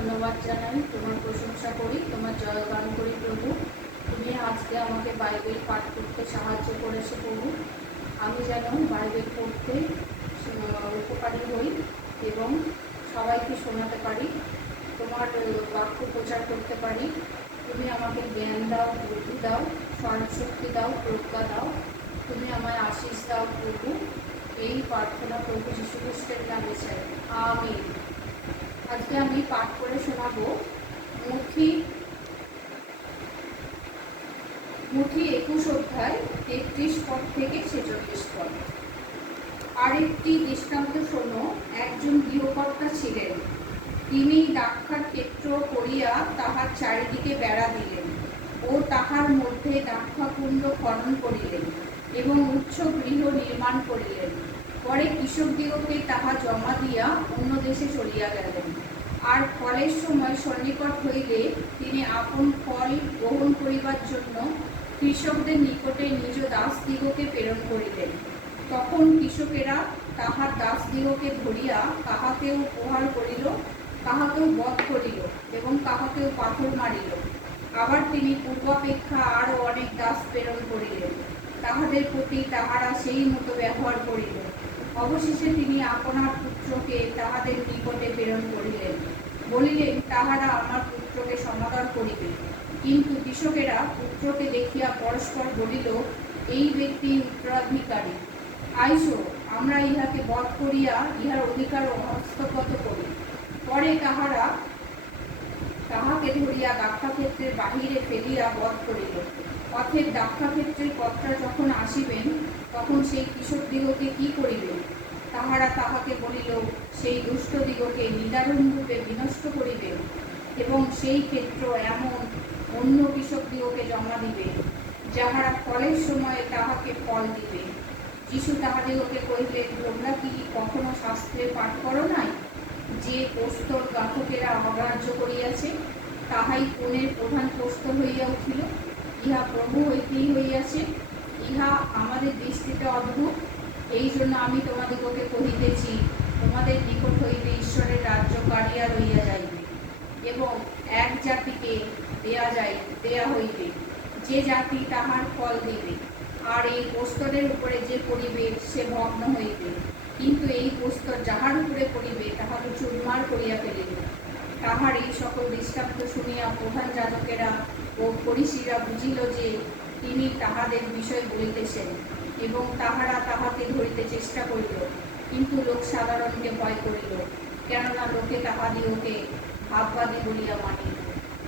ধন্যবাদ জানাই, তোমার প্রশংসা করি, তোমার জয়গান করি প্রভু। তুমি আজকে আমাকে বাইবেল পাঠ করতে সাহায্য করেছো প্রভু। আমি যেন বাইবেল পড়তে উপকারী হই এবং সবাইকে শোনাতে পারি, তোমার বাক্য প্রচার করতে পারি। তুমি আমাকে জ্ঞান দাও, বুদ্ধি দাও, স্মরণশক্তি দাও, প্রজ্ঞা দাও। তুমি আমায় আশীষ দাও প্রভু। এই প্রার্থনা প্রভু যীশু খ্রিস্টের নামে চাই, আমিন। আজকে আমি পাঠ করে শোনাবো মুঠি 21 অধ্যায় 33 পদ থেকে 46 পদ। আরেকটি দৃষ্টান্ত শোনো, একজন গৃহকর্তা ছিলেন। তিনি দ্রাক্ষার ক্ষেত্র করিয়া তাহার চারিদিকে বেড়া দিলেন ও তাহার মধ্যে দ্রাক্ষাকুণ্ড খনন করিলেন এবং উচ্চ গৃহ নির্মাণ করিলেন। পরে কৃষকদিগকে তাহা জমা দিয়া অন্য দেশে চলিয়া গেলেন। আর ফলের সময় সন্নিকট হইলে তিনি আপন ফল গ্রহণ করিবার জন্য কৃষকদের নিকটে নিজ দাসদিগকে প্রেরণ করিলেন। তখন কৃষকেরা তাহার দাসদিগকে ধরিয়া কাহাকেও প্রহার করিল, কাহাকেও বধ করিল এবং কাহাকেও পাথর মারিল। আবার তিনি পূর্বাপেক্ষা আরও অনেক দাস প্রেরণ করিলেন, তাহাদের প্রতি তাহারা সেই মতো ব্যবহার করিল। অবশেষে তিনি আপনার পুত্রকে তাহাদের নিকটে প্রেরণ করিলেন, বলিলেন, তাহারা আমার পুত্রকে সমাদর করিবে। কিন্তু কৃষকেরা পুত্রকে দেখিয়া পরস্পর বলিল, এই ব্যক্তি উত্তরাধিকারী, আইসো আমরা ইহাকে বধ করিয়া ইহার অধিকার হস্তগত করি। পরে তাহারা তাহাকে ধরিয়া দ্রাক্ষাক্ষেত্রের বাহিরে ফেলিয়া বধ করিল। অতএব দ্রাক্ষাক্ষেত্রের কর্তা যখন আসিবেন, তখন সেই কৃষকদিগকে কি করিবেন? তাহারা তাহাকে বলিল, সেই দুষ্টদিগকে নিদারুণরূপে বিনষ্ট করিবেন এবং সেই ক্ষেত্র এমন অন্য কৃষকদিগকে জমা দিবে, যাহারা ফলের সময়ে তাহাকে ফল দিবে। যীশু তাহাদিগকে কহিলেন, তোমরা কি কখনো শাস্ত্রে পাঠ করো নাই, যে প্রস্তর গাঁথকেরা অগ্রাহ্য করিয়াছে, তাহাই কোণের প্রধান প্রস্তর হইয়া উঠিল। ইহা প্রভু হইতেই হইয়াছে, ইহা আমাদের দৃষ্টিতে অদ্ভুত। এই জন্য আমি তোমাদিগকে কহিতেছি, তোমাদের নিকট হইতে ঈশ্বরের রাজ্য কাড়িয়া লইয়া যাইবে এবং এক জাতিকে দেয়া হইবে, যে জাতি তাহার ফল দিবে। আর এই প্রস্তরের উপরে যে পড়িবে সে ভগ্ন হইবে, কিন্তু এই প্রস্তর যাহার উপরে পড়িবে তাহাকে চুরমার করিয়া ফেলিবে। তাহার এই সকল দৃষ্টান্ত শুনিয়া প্রধান যাজকেরা ও ফরিসীরা বুঝিল যে তিনি তাহাদের বিষয় বলিতেছেন, এবং তাহারা তাহাকে ধরিতে চেষ্টা করিল, কিন্তু লোক সাধারণকে ভয় করিল, কেননা লোকে তাহাদিগকে ভাববাদী বলিয়া মানিল।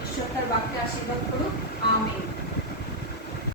ঈশ্বর তার বাক্যে আশীর্বাদ করুক, আমেন।